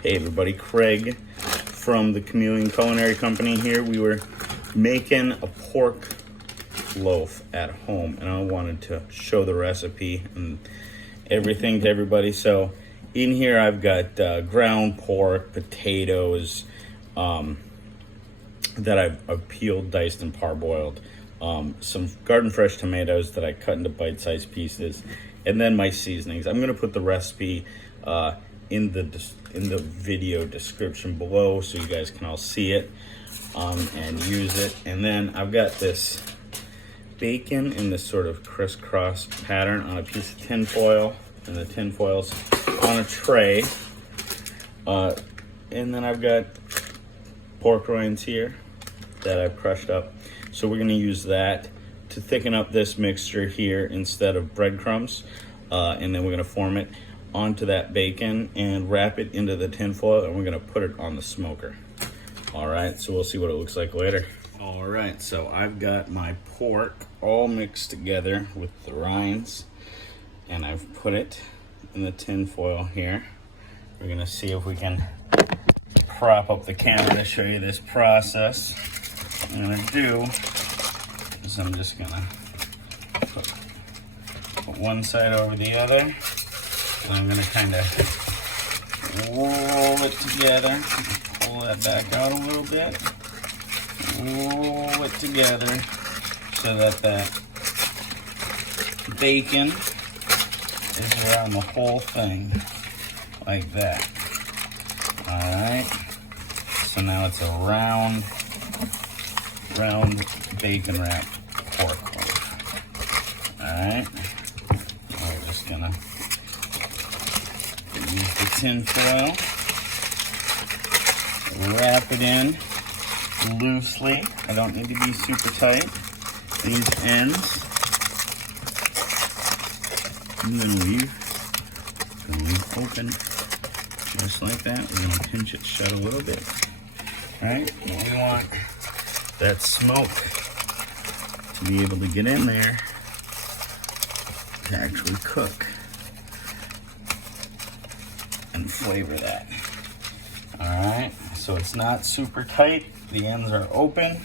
Hey everybody, Craig from the Chameleon Culinary Company here. We were making a pork loaf at home and I wanted to show the recipe and everything to everybody. So in here I've got ground pork, potatoes that I've peeled, diced, and parboiled. Some garden fresh tomatoes that I cut into bite-sized pieces, and then my seasonings. I'm gonna put the recipe in the video description below so you guys can all see it and use it. And then I've got this bacon in this sort of crisscross pattern on a piece of tin foil, and the tin foil's on a tray. And then I've got pork rinds here that I've crushed up. So we're gonna use that to thicken up this mixture here instead of breadcrumbs. And then we're gonna form it onto that bacon and wrap it into the tin foil, and we're gonna put it on the smoker. All right, so we'll see what it looks like later. All right, so I've got my pork all mixed together with the rinds, and I've put it in the tin foil here. We're gonna see if we can prop up the camera to show you this process. What I'm gonna do is I'm just gonna put one side over the other. And I'm gonna kind of roll it together, pull that back out a little bit, roll it together so that that bacon is around the whole thing, like that. All right, so now it's a round bacon wrap pork loaf. All right, we're just gonna use the tin foil, wrap it in loosely. I don't need to be super tight. These ends, I'm gonna leave open just like that. We're gonna pinch it shut a little bit. All right, we want that smoke to be able to get in there to actually cook and flavor that. All right, so it's not super tight. The ends are open.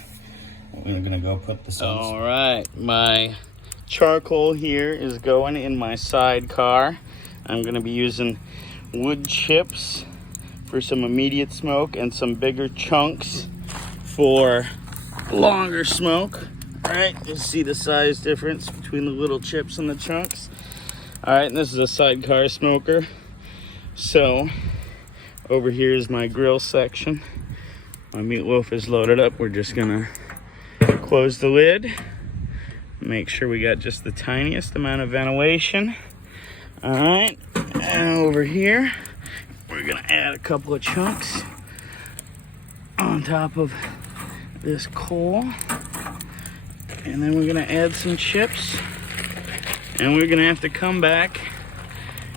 We're gonna go put this on. All right, my charcoal here is going in my sidecar. I'm gonna be using wood chips for some immediate smoke and some bigger chunks for longer smoke. All right, you see the size difference between the little chips and the chunks. All right, and this is a sidecar smoker. So over here is my grill section. My meatloaf is loaded up. We're just gonna close the lid, make sure we got just the tiniest amount of ventilation. All right, and over here, we're gonna add a couple of chunks on top of this coal. And then we're gonna add some chips. And we're gonna have to come back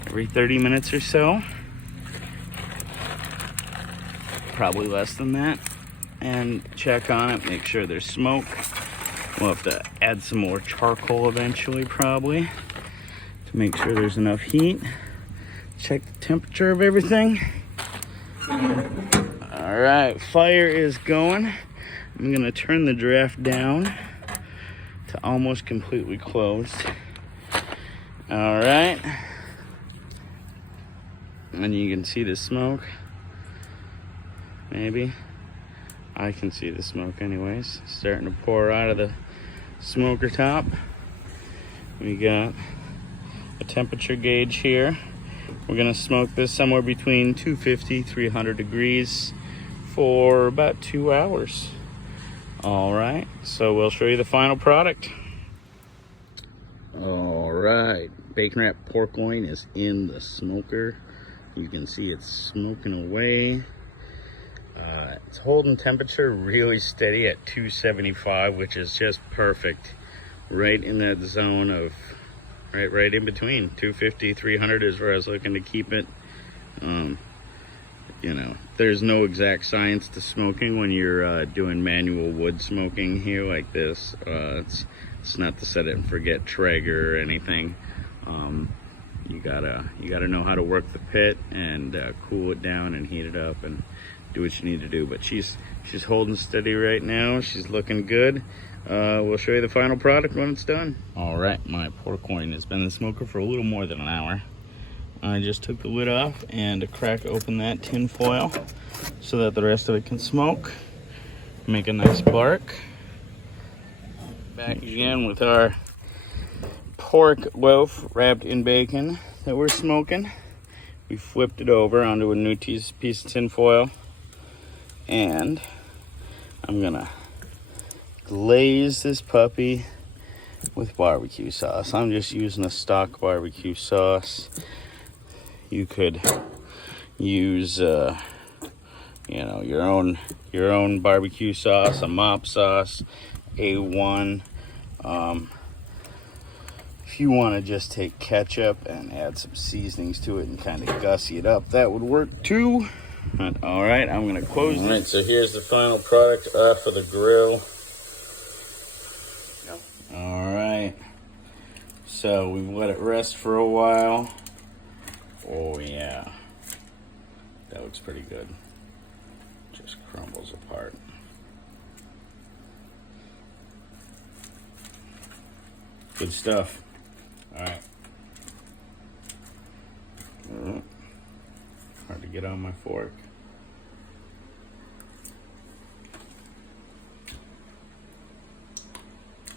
every 30 minutes or so. Probably less than that. And check on it, make sure there's smoke. We'll have to add some more charcoal eventually, probably, to make sure there's enough heat. Check the temperature of everything. All right, fire is going. I'm gonna turn the draft down to almost completely closed. All right. And you can see the smoke. Maybe. I can see the smoke anyways. Starting to pour out of the smoker top. We got a temperature gauge here. We're gonna smoke this somewhere between 250, 300 degrees for about 2 hours. All right, so we'll show you the final product. All right, bacon wrapped pork loin is in the smoker. You can see it's smoking away. It's holding temperature really steady at 275, which is just perfect. Right in that zone of, right in between 250, 300 is where I was looking to keep it. You know, there's no exact science to smoking when you're doing manual wood smoking here like this. It's not to set it and forget Traeger or anything. you gotta know how to work the pit and cool it down and heat it up and do what you need to do. But she's holding steady right now. She's looking good. We'll show you the final product when it's done. All right, my pork loin has been in the smoker for a little more than an hour. I just took the lid off and cracked open that tin foil so that the rest of it can smoke. Make a nice bark. Back again with our pork loaf wrapped in bacon that we're smoking. We flipped it over onto a new piece of tin foil, and I'm gonna glaze this puppy with barbecue sauce. I'm just using a stock barbecue sauce. You could use you know, your own barbecue sauce, a mop sauce, A1. If you want to just take ketchup and add some seasonings to it and kind of gussy it up, that would work too. But, all right, I'm gonna close this. All right, so here's the final product off of the grill. All right, so we've let it rest for a while. Oh yeah, that looks pretty good. Just crumbles apart. Good stuff. All right. Hard to get on my fork.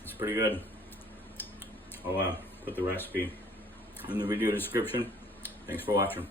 It's pretty good. I'll put the recipe in the video description. Thanks for watching.